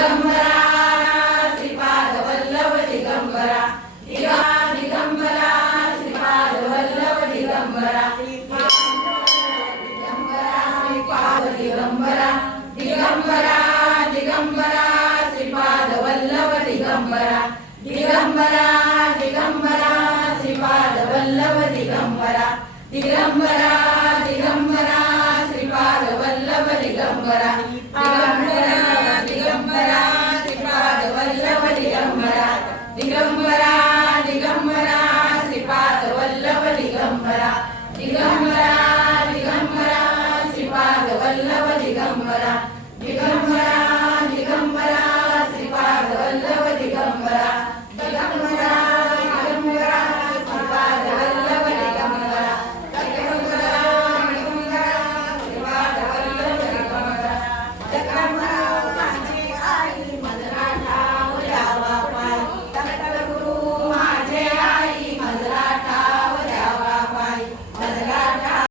Digambara Shripad Vallabh Digambara दिगा Digambara Shripad Vallabh Digambara Digambara Shripad Digambara Digambara Digambara Shripad Vallabh Digambara Digambara Digambara Shripad Vallabh Digambara Digambara You Digamos.